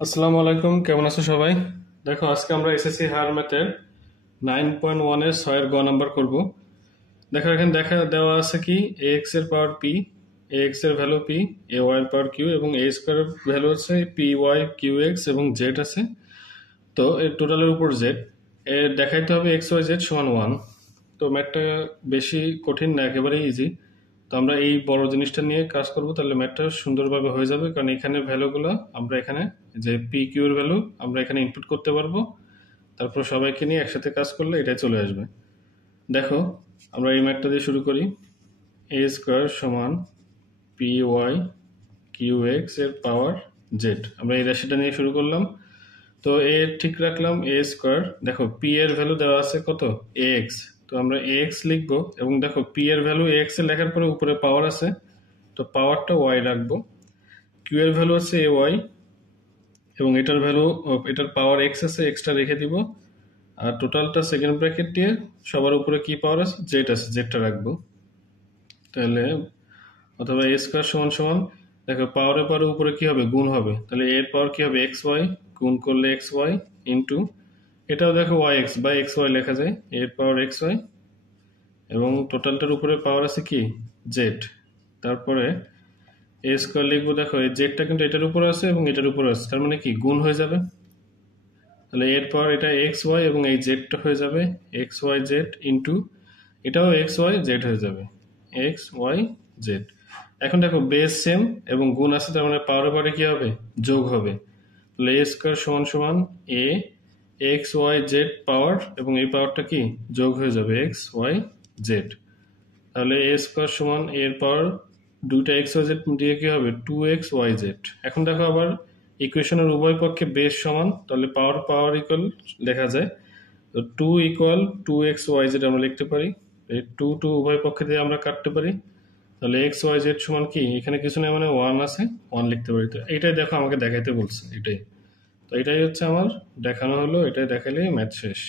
আসসালামু আলাইকুম, কেমন আছো সবাই? দেখো, আজকে আমরা এসএসসি হায়ার ম্যাথের 9.1 এর 6 গ নাম্বার করব। দেখো, এখানে দেখা দেওয়া আছে কি এ এক্স এর পাওয়ার পি, এ এক্স এর ভ্যালু পি, এ ওয়াই এর পাওয়ার কিউ এবং এ স্কোয়ার এর ভ্যালু হচ্ছে পি ওয়াই কিউ এক্স এবং জেড আছে। তো এর টোটালের উপর জেড এর দেখাইতে হবে এক্স ওয়াই জেড সমান 1। তো ম্যাথটা বেশি কঠিন না, একেবারে ইজি। তো আমরা এই বড় জিনিসটা নিয়ে কাজ করব, তাহলে ম্যাথটা সুন্দরভাবে হয়ে যাবে, কারণ এখানে ভ্যালুগুলো আমরা এখানে যে পি কিউ এর ভ্যালু আমরা এখানে ইনপুট করতে পারবো। তারপর সবাইকে নিয়ে একসাথে কাজ করলে এটাই চলে আসবে। দেখো, আমরা এই ম্যাথটা দিয়ে শুরু করি। এ স্কোয়ার সমান পি ওয়াই কিউ এক্স এর পাওয়ার জেড, আমরা এই রাশিটা নিয়ে শুরু করলাম। তো এ ঠিক রাখলাম এ স্কোয়ার। দেখো, পি এর ভ্যালু দেওয়া আছে কত, এ এক্স। তো আমরা এ এক্স লিখবো এবং দেখো পি এর ভ্যালু এ এক্স এ লেখার পরে উপরে পাওয়ার আছে, তো পাওয়ারটা ওয়াই রাখবো। কিউ এর ভ্যালু হচ্ছে এ ওয়াই এবং এটার ভ্যালু, এটার পাওয়ার এক্স আছে, এক্সটা রেখে দিব। আর টোটালটা সেকেন্ড ব্র্যাকেট দিয়ে সবার উপরে কি পাওয়ার আছে, জেড আছে, জেডটা রাখবো। তাহলে অথবা এ স্কোয়ার সমান সমান, দেখো পাওয়ারের পরে উপরে কি হবে, গুণ হবে, তাহলে এর পাওয়ার কি হবে এক্স ওয়াই, গুণ করলে এক্স ওয়াই ইন্টু, এটাও দেখো Y X by X Y লেখা যায়, এর পাওয়ার এক্স ওয়াই এবং টোটালটার উপরে পাওয়ার আছে কি জেড। তারপরে এ স্কোয়ার লিখবো, দেখো এই জেডটা কিন্তু এটার উপরে আছে এবং এটার উপরে আছে, তার মানে কি গুণ হয়ে যাবে। তাহলে এর পাওয়ার এটা এক্স ওয়াই এবং এই জেডটা হয়ে যাবে এক্স ওয়াই জেড ইন্টু, এটাও এক্স ওয়াই জেড হয়ে যাবে এক্স ওয়াই জেড। এখন দেখো বেস সেম এবং গুণ আছে, তার মানে পাওয়ার পরে কি হবে, যোগ হবে। তাহলে এ স্কোয়ার সমান সমান এ এক্স ওয়াই জেড পাওয়ার এবং এই পাওয়ারটা কি যোগ হয়ে যাবে এক্স ওয়াই জেড। তাহলে এ স্কোয়ার সমান এর পাওয়ার দুইটা এক্স ওয়াই জেড দিয়ে কি হবে টু এক্স ওয়াই জেড। এখন দেখো আবার ইকুয়েশনের উভয় পক্ষে বেস সমান, তাহলে পাওয়ার পাওয়ার ইকুয়াল লেখা যায়। তো two equal to X Y Z আমরা লিখতে পারি। এই টু টু উভয় পক্ষে দিয়ে আমরা কাটতে পারি। তাহলে এক্স ওয়াই জেড সমান কি, এখানে কিছু নেই মানে ওয়ান আছে, ওয়ান লিখতে পারি। তো এইটাই দেখো আমাকে দেখাইতে বলছে, এটাই। তো এটাই হচ্ছে আমার দেখানো হলো, এটাই দেখালেই ম্যাথ শেষ।